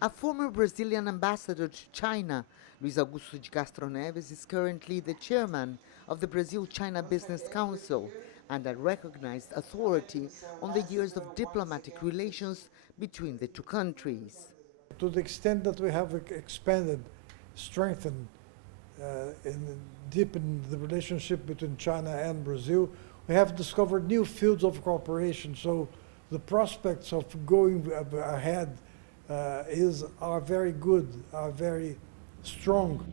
A former Brazilian ambassador to China, Luiz Augusto de Castro Neves, is currently the chairman of the Brazil-China Business Council and a recognized authority on the years of diplomatic relations between the two countries. To the extent that we have expanded, strengthened, and deepened the relationship between China and Brazil, we have discovered new fields of cooperation. So the prospects of going ahead are very good, are very strong.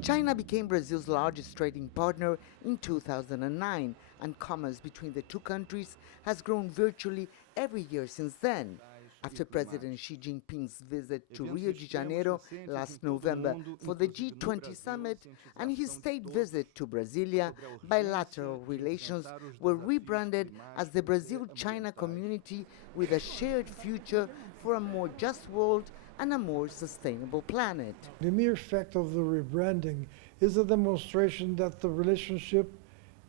China became Brazil's largest trading partner in 2009, and commerce between the two countries has grown virtually every year since then. After President Xi Jinping's visit to Rio de Janeiro last November for the G20 summit and his state visit to Brasilia, bilateral relations were rebranded as the Brazil-China Community with a shared future for a more just world and a more sustainable planet. The mere fact of the rebranding is a demonstration that the relationship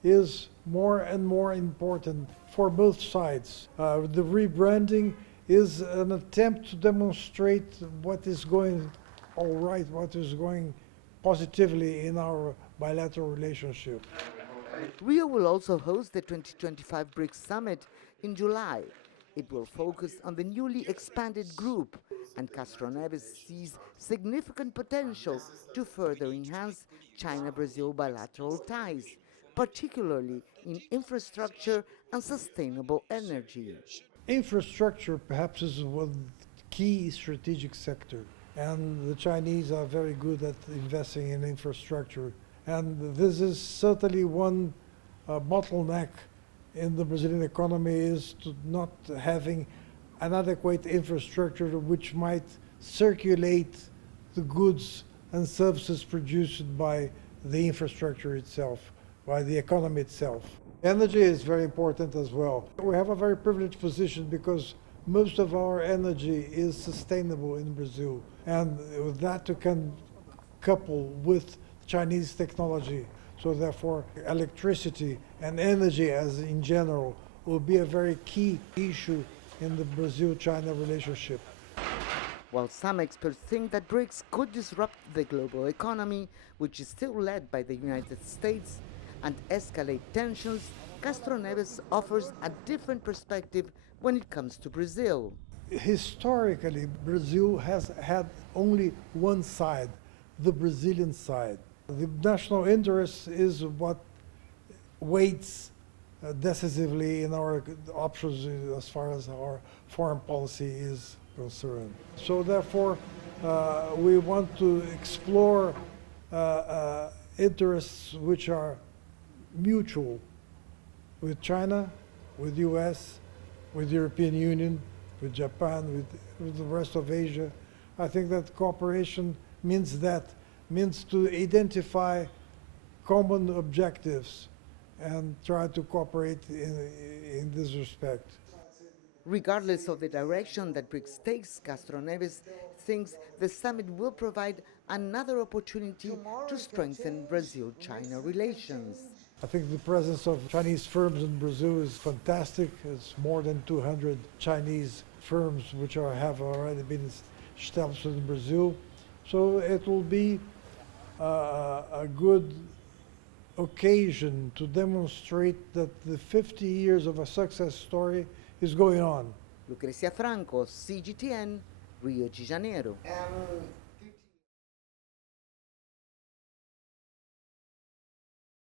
is more and more important for both sides. The rebranding is an attempt to demonstrate what is going all right, what is going positively in our bilateral relationship. Rio will also host the 2025 BRICS Summit in July. It will focus on the newly expanded group, and Castro Neves sees significant potential to further enhance China-Brazil bilateral ties, particularly in infrastructure and sustainable energy. Infrastructure perhaps is one key strategic sector, and the Chinese are very good at investing in infrastructure. And this is certainly one bottleneck in the Brazilian economy, is to not having an adequate infrastructure which might circulate the goods and services produced by the infrastructure itself, by the economy itself. Energy is very important as well. We have a very privileged position because most of our energy is sustainable in Brazil. And with that you can couple with Chinese technology. So therefore electricity and energy as in general will be a very key issue in the Brazil-China relationship. While some experts think that BRICS could disrupt the global economy, which is still led by the United States, and escalate tensions, Castro Neves offers a different perspective when it comes to Brazil. Historically, Brazil has had only one side, the Brazilian side. The national interest is what weights decisively in our options as far as our foreign policy is concerned. So therefore, we want to explore interests which are mutual with China, with US, with the European Union, with Japan, with the rest of Asia. I think that cooperation means to identify common objectives and try to cooperate in this respect. Regardless of the direction that BRICS takes, Castro Neves thinks the summit will provide another opportunity to strengthen Brazil-China relations. I think the presence of Chinese firms in Brazil is fantastic. It's more than 200 Chinese firms which have already been established in Brazil. So it will be a good occasion to demonstrate that the 50 years of a success story is going on. Lucrecia, Franco, CGTN, Rio de Janeiro.